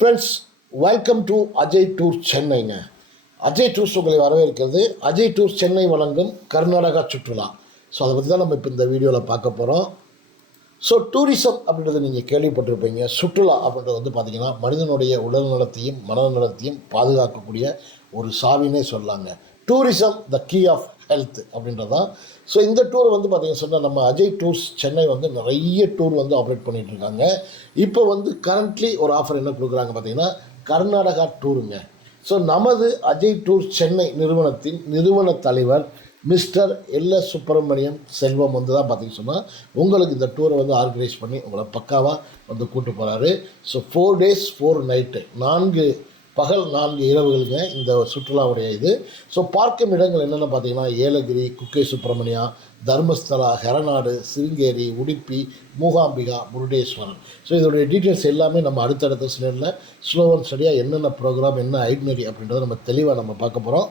Friends welcome to Ajay tour சென்னைங்க Ajay tours உங்களை வரவேற்கிறது. Ajay tour Chennai வழங்கும் கர்நாடகா சுற்றுலா. ஸோ அதை பற்றி தான் நம்ம இப்போ இந்த வீடியோவில் பார்க்க போகிறோம் ஸோ டூரிசம் அப்படின்றத நீங்கள் கேள்விப்பட்டிருப்பீங்க. சுற்றுலா அப்படின்றது வந்து பார்த்திங்கன்னா மனிதனுடைய உடல் நலத்தையும் மனநலத்தையும் பாதுகாக்கக்கூடிய ஒரு சாவினே சொல்லாங்க. Tourism the key of health அப்படின்றதான் ஸோ இந்த டூர் வந்து பார்த்திங்க சொன்னால் நம்ம அஜய் டூர்ஸ் சென்னை வந்து நிறைய டூர் வந்து ஆப்ரேட் பண்ணிகிட்ருக்காங்க இப்போ வந்து கரண்ட்லி ஒரு ஆஃபர் என்ன கொடுக்குறாங்க பார்த்தீங்கன்னா கர்நாடகா டூருங்க ஸோ நமது அஜய் டூர் சென்னை நிறுவனத்தின் நிறுவன தலைவர் மிஸ்டர் எல்ல சுப்பிரமணியம் செல்வம் வந்து தான் பார்த்தீங்கன்னு சொன்னால் உங்களுக்கு இந்த டூரை வந்து ஆர்கனைஸ் பண்ணி உங்களை பக்காவாக வந்து கூப்பிட்டு போகிறாரு so four days four night நான்கு பகல் நான்கு இரவுகளுங்க இந்த சுற்றுலாவுடைய இது. ஸோ பார்க்கும் இடங்கள் என்னென்ன பார்த்தீங்கன்னா ஏலகிரி குக்கே சுப்பிரமணியா தர்மஸ்தலா ஹெரநாடு சிருங்கேரி உடுப்பி மூகாம்பிகா முருடேஸ்வரன். ஸோ இதோடைய டீட்டெயில்ஸ் எல்லாமே நம்ம அடுத்தடுத்த சிலரில் ஸ்லோ அண்ட் ஸ்டடியாக என்னென்ன ப்ரோக்ராம் என்ன ஐட்னரி அப்படின்றத நம்ம தெளிவாக நம்ம பார்க்க போகிறோம்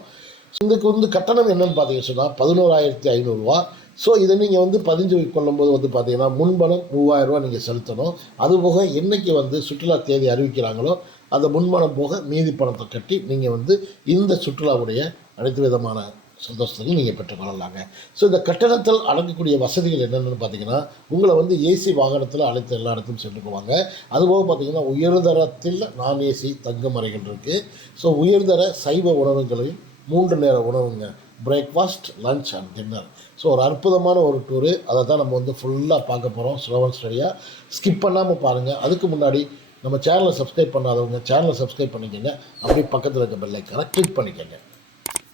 இதுக்கு வந்து கட்டணம் என்னென்னு பார்த்தீங்கன்னு சொன்னால் பதினோராயிரத்தி ஐநூறுரூவா ஸோ இதை நீங்கள் வந்து பதிஞ்சு கொள்ளும்போது வந்து பார்த்தீங்கன்னா முன்பணம் மூவாயிரரூவா நீங்கள் செலுத்தணும். அதுபோக என்றைக்கு வந்து சுற்றுலா தேதி அறிவிக்கிறாங்களோ அந்த முன்பணம் போக மீதி பணத்தை கட்டி நீங்கள் வந்து இந்த சுற்றுலாவுடைய அனைத்து விதமான சந்தோஷத்தையும் நீங்கள் பெற்றுக்கொள்ளலாங்க ஸோ இந்த கட்டணத்தில் அடங்கக்கூடிய வசதிகள் என்னென்னு பார்த்தீங்கன்னா உங்களை வந்து ஏசி வாகனத்தில் அழைத்து எல்லா இடத்துலையும் சென்று போவாங்க அதுபோக பார்த்தீங்கன்னா உயர்தரத்தில் நான் ஏசி தங்குமறைகள் இருக்குது ஸோ உயர்தர சைவ உணவுகளையும் மூன்று நேர உணவுங்க. Breakfast lunch and dinner so ஒரு அற்புதமான ஒரு டூரு அதை தான் நம்ம வந்து ஃபுல்லாக பார்க்க போகிறோம் ஸ்லோவன் ஸ்டடியாக ஸ்கிப் பண்ணாமல் பாருங்கள் அதுக்கு முன்னாடி நம்ம சேனலை சப்ஸ்கிரைப் பண்ணாதவங்க சேனலை சப்ஸ்கிரைப் பண்ணிக்கோங்க. அப்படியே பக்கத்தில் இருக்க பெல்லைக்கான கிளிக் பண்ணிக்கோங்க.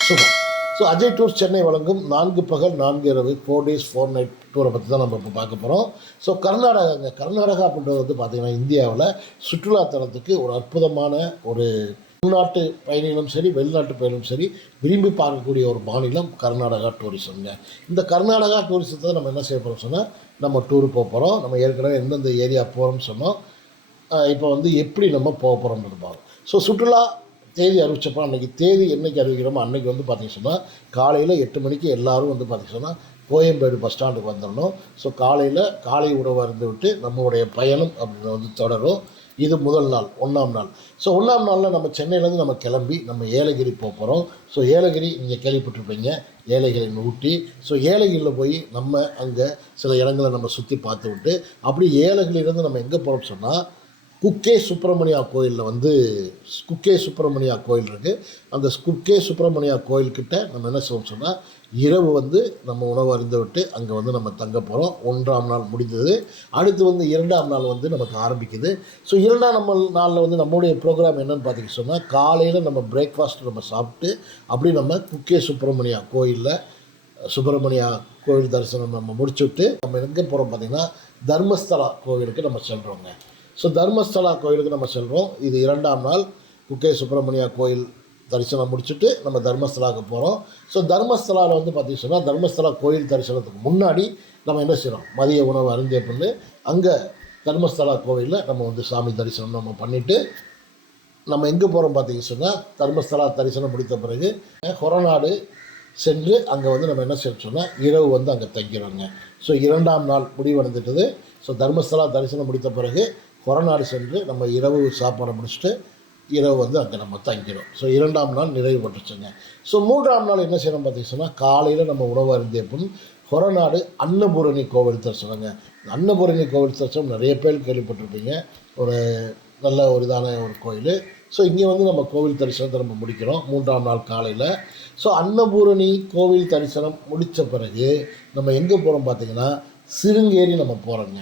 Super. So Ajay tours Chennai வழங்கும் நான்கு பகல் நான்கு இரவு ஃபோர் டேஸ் ஃபோர் நைட் டூரை பற்றி தான் நம்ம இப்போ பார்க்க போகிறோம் ஸோ கர்நாடகாங்க கர்நாடகா அப்படின்றது வந்து பார்த்திங்கன்னா இந்தியாவில் சுற்றுலாத்தலத்துக்கு ஒரு அற்புதமான ஒரு உள்நாட்டு பயணிகளும் சரி வெளிநாட்டு பயணிகளும் சரி விரும்பி பார்க்கக்கூடிய ஒரு மாநிலம் கர்நாடகா டூரிசம்ங்க இந்த கர்நாடகா டூரிசத்தை நம்ம என்ன செய்ய போகிறோம் சொன்னால் நம்ம டூர் போக போகிறோம் நம்ம ஏற்கனவே எந்தெந்த ஏரியா போகிறோம்னு சொன்னோம். இப்போ வந்து எப்படி நம்ம போக போகிறோம்னு பாருங்க. ஸோ சுற்றுலா தேதி அறிவிச்சப்போ அன்றைக்கி தேதி என்றைக்கு அறிவிக்கிறோமோ அன்றைக்கி வந்து பார்த்திங்க சொன்னால் காலையில் எட்டு மணிக்கு எல்லோரும் வந்து பார்த்திங்க சொன்னால் கோயம்பேடு பஸ் ஸ்டாண்டுக்கு வந்துடணும் ஸோ காலையில் காலை உணவு இருந்து விட்டு நம்மளுடைய பயணம் அப்படின்னு வந்து தொடரும். இது முதல் நாள் ஒன்றாம் நாள். ஸோ ஒன்றாம் நாளில் நம்ம சென்னையிலேருந்து நம்ம கிளம்பி நம்ம ஏலகிரி போக போகிறோம் ஸோ ஏலகிரி நீங்கள் கேள்விப்பட்டிருப்பீங்க ஏலகிரியின் ஊட்டி ஸோ ஏலகிரியில் போய் நம்ம அங்கே சில இடங்களை நம்ம சுற்றி பார்த்து விட்டு அப்படி ஏலகிரியிலேருந்து நம்ம எங்கே போகிறோம் சொன்னால் குக்கே சுப்பிரமணியா கோயிலில் வந்து குக்கே சுப்பிரமணியா கோயில் இருக்குது அந்த குக்கே சுப்பிரமணியா கோயில்கிட்ட நம்ம என்ன செய்வோம் சொன்னால் இரவு வந்து நம்ம உணவு அறிந்து விட்டு அங்கே வந்து நம்ம தங்க போகிறோம் ஒன்றாம் நாள் முடிந்தது. அடுத்து வந்து இரண்டாம் நாள் வந்து நமக்கு ஆரம்பிக்குது. ஸோ இரண்டாம் நம்ம நாளில் வந்து நம்மளுடைய ப்ரோக்ராம் என்னென்னு பார்த்தீங்க சொன்னால் காலையில் நம்ம பிரேக்ஃபாஸ்ட் நம்ம சாப்பிட்டு அப்படி நம்ம குக்கே சுப்பிரமணியா கோயிலில் சுப்பிரமணியா கோயில் தரிசனம் நம்ம முடிச்சு விட்டு நம்ம எங்கே போகிறோம் பார்த்திங்கன்னா தர்மஸ்தலா கோவிலுக்கு நம்ம செல்கிறோங்க ஸோ தர்மஸ்தலா கோயிலுக்கு நம்ம செல்கிறோம் இது இரண்டாம் நாள். குக்கே சுப்பிரமணியா கோயில் தரிசனம் முடிச்சுட்டு நம்ம தர்மஸ்தலாவுக்கு போகிறோம் ஸோ தர்மஸ்தலாவில் வந்து பார்த்திங்க சொன்னால் தர்மஸ்தலா கோயில் தரிசனத்துக்கு முன்னாடி நம்ம என்ன செய்கிறோம் மதிய உணவு அருந்தே பண்ணு. அங்கே தர்மஸ்தலா கோவிலில் நம்ம வந்து சாமி தரிசனம் நம்ம பண்ணிவிட்டு நம்ம எங்கே போகிறோம் பார்த்தீங்க சொன்னால் தர்மஸ்தலா தரிசனம் முடித்த பிறகு கொரநாடு சென்று அங்கே வந்து நம்ம என்ன செய்ய சொன்னால் இரவு வந்து அங்கே தங்கிறோங்க ஸோ இரண்டாம் நாள் முடிவடைந்துட்டது. ஸோ தர்மஸ்தலா தரிசனம் முடித்த பிறகு கொரநாடு சென்று நம்ம இரவு சாப்பாடை முடிச்சுட்டு இரவு வந்து அங்கே நம்ம தங்கிடும். ஸோ இரண்டாம் நாள் நிறைவு பெற்றுச்சுங்க. ஸோ மூன்றாம் நாள் என்ன செய்யணும் பார்த்தீங்கன்னா காலையில் நம்ம உணவு அருந்திய பின் கொரநாடு அன்னபூரணி கோவில் தரிசனங்க. அன்னபூரணி கோவில் தரிசனம் நிறைய பேர் கேள்விப்பட்டிருப்பீங்க. ஒரு நல்ல ஒரு இதான ஒரு கோயில். ஸோ இங்கே வந்து நம்ம கோவில் தரிசனத்தை நம்ம முடிக்கிறோம் மூன்றாம் நாள் காலையில். ஸோ அன்னபூரணி கோவில் தரிசனம் முடித்த பிறகு நம்ம எங்கே போகிறோம் பார்த்திங்கன்னா சிருங்கேரி நம்ம போகிறோங்க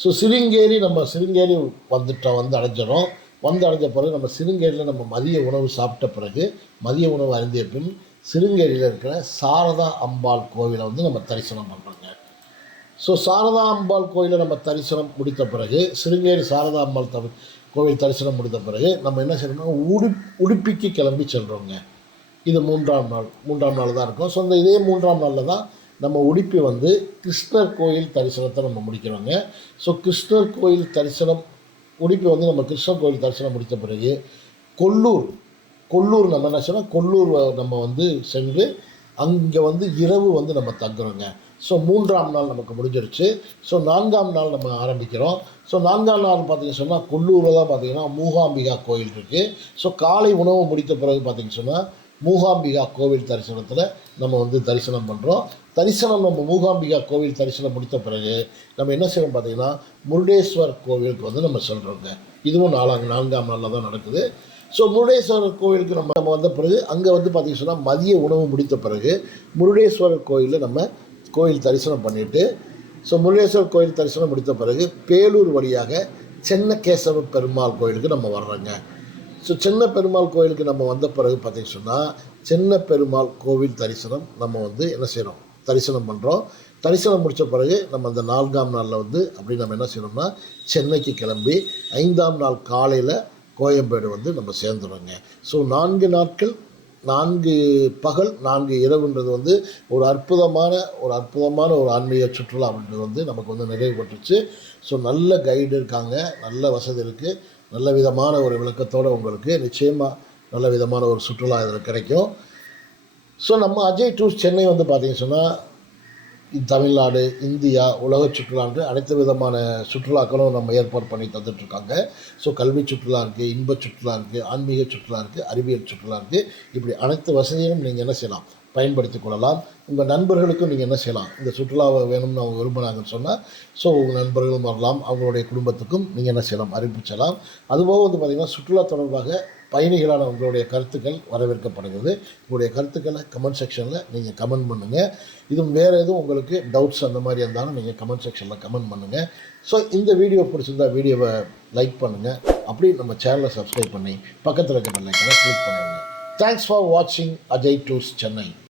ஸோ சிருங்கேரி நம்ம சிருங்கேரி வந்துட்டோம் வந்து அடைஞ்சிடும் வந்து அடைஞ்ச பிறகு நம்ம சிருங்கேரியில் நம்ம மதிய உணவு சாப்பிட்ட பிறகு மதிய உணவு அருந்திய பின் சிருங்கேரியில் இருக்கிற சாரதா அம்பாள் கோவிலை வந்து நம்ம தரிசனம் பண்ணுறோங்க ஸோ சாரதா அம்பாள் கோயிலை நம்ம தரிசனம் முடித்த பிறகு சிருங்கேரி சாரதா அம்பாள் த கோவில் தரிசனம் முடித்த பிறகு நம்ம என்ன செய்யணும்னா உடு உடுப்பிக்கு கிளம்பி செல்கிறோங்க இது மூன்றாம் நாள் மூன்றாம் நாள் தான் இருக்கும். ஸோ இந்த இதே மூன்றாம் நாளில் தான் நம்ம உடுப்பி வந்து கிருஷ்ணர் கோயில் தரிசனத்தை நம்ம முடிக்கிறோங்க. ஸோ கிருஷ்ணர் கோயில் தரிசனம் உடுப்பி வந்து நம்ம கிருஷ்ணர் கோயில் தரிசனம் முடித்த பிறகு கொல்லூர் கொல்லூர் நம்ம என்ன சொன்னால் கொல்லூர் நம்ம வந்து சென்று அங்கே வந்து இரவு வந்து நம்ம தங்குறோங்க. ஸோ மூன்றாம் நாள் நமக்கு முடிஞ்சிருச்சு. ஸோ நான்காம் நாள் நம்ம ஆரம்பிக்கிறோம். ஸோ நான்காம் நாள் பார்த்தீங்கன்னு சொன்னால் கொல்லூரில் தான் பார்த்தீங்கன்னா மூகாம்பிகா கோயில் இருக்குது ஸோ காலை உணவு முடித்த பிறகு பார்த்தீங்கன்னு சொன்னால் மூகாம்பிகா கோவில் தரிசனத்தில் நம்ம வந்து தரிசனம் பண்ணுறோம் தரிசனம் நம்ம மூகாம்பிகா கோவில் தரிசனம் முடித்த பிறகு நம்ம என்ன செய்யணும் பார்த்தீங்கன்னா முருடேஸ்வர் கோவிலுக்கு வந்து நம்ம சொல்கிறோங்க இதுவும் நாலாம் நான்காம் நாளில் தான் நடக்குது. ஸோ முருடேஸ்வரர் கோவிலுக்கு நம்ம நம்ம வந்த பிறகு அங்கே வந்து பார்த்திங்க சொன்னால் மதிய உணவு முடித்த பிறகு முருடேஸ்வரர் கோயிலில் நம்ம கோயில் தரிசனம் பண்ணிவிட்டு ஸோ முருடேஸ்வரர் கோயில் தரிசனம் முடித்த பிறகு பேலூர் வழியாக சென்னகேசவ பெருமாள் கோயிலுக்கு நம்ம வர்றோங்க. ஸோ சின்ன பெருமாள் கோயிலுக்கு நம்ம வந்த பிறகு பார்த்திங்க சொன்னால் சின்ன பெருமாள் கோவில் தரிசனம் நம்ம வந்து என்ன செய்கிறோம் தரிசனம் பண்ணுறோம் தரிசனம் முடித்த பிறகு நம்ம அந்த நான்காம் நாளில் வந்து அப்படி நம்ம என்ன செய்யணும்னா சென்னைக்கு கிளம்பி ஐந்தாம் நாள் காலையில் கோயம்பேடு வந்து நம்ம சேர்ந்துடுறோங்க ஸோ நான்கு நாட்கள் நான்கு பகல் நான்கு இரவுன்றது வந்து ஒரு அற்புதமான ஒரு அற்புதமான ஒரு ஆன்மீக சுற்றுலா அப்படின்றது வந்து நமக்கு வந்து நிறைவுபட்டுச்சு ஸோ நல்ல கைடு இருக்காங்க நல்ல வசதி இருக்குது நல்ல விதமான ஒரு விளக்கத்தோடு உங்களுக்கு நிச்சயமாக நல்ல விதமான ஒரு சுற்றுலா இதில் கிடைக்கும். ஸோ நம்ம அஜய் டூர்ஸ் சென்னை வந்து பார்த்திங்கன்னு சொன்னால் தமிழ்நாடு இந்தியா உலக சுற்றுலான்ட்டு அனைத்து விதமான சுற்றுலாக்களும் நம்ம ஏற்பாடு பண்ணி தந்துட்டுருக்காங்க. ஸோ கல்வி சுற்றுலா இருக்குது இன்ப சுற்றுலா இருக்குது ஆன்மீக சுற்றுலா இருக்குது அறிவியல் சுற்றுலா இருக்குது இப்படி அனைத்து வசதியும் நீங்கள் என்ன செய்யலாம்? பயன்படுத்தி கொள்ளலாம். உங்கள் நண்பர்களுக்கும் நீங்கள் என்ன செய்யலாம்? இந்த சுற்றுலாவை வேணும்னு அவங்க விரும்புகிறாங்கன்னு சொன்னால் ஸோ உங்கள் நண்பர்களும் வரலாம். அவங்களுடைய குடும்பத்துக்கும் நீங்கள் என்ன செய்யலாம்? அறிவிச்சலாம் அதுபோக வந்து பார்த்திங்கன்னா சுற்றுலா தொடர்பாக பயணிகளான உங்களுடைய கருத்துக்கள் வரவேற்கப்படுகிறது. உங்களுடைய கருத்துக்களை கமெண்ட் செக்ஷனில் நீங்கள் கமெண்ட் பண்ணுங்கள் இதுவும் வேறு எதுவும் உங்களுக்கு டவுட்ஸ் அந்த மாதிரி இருந்தாலும் நீங்கள் கமெண்ட் செக்ஷனில் கமெண்ட் பண்ணுங்கள் ஸோ இந்த வீடியோ பிடிச்சிருந்தா வீடியோவை லைக் பண்ணுங்கள் அப்படி நம்ம சேனலை சப்ஸ்கிரைப் பண்ணி பக்கத்தில் இருக்க பெல்லைக்கனை கிளிக் பண்ணுங்கள் தேங்க்ஸ் ஃபார் வாட்சிங் அஜய் டூர்ஸ் சென்னை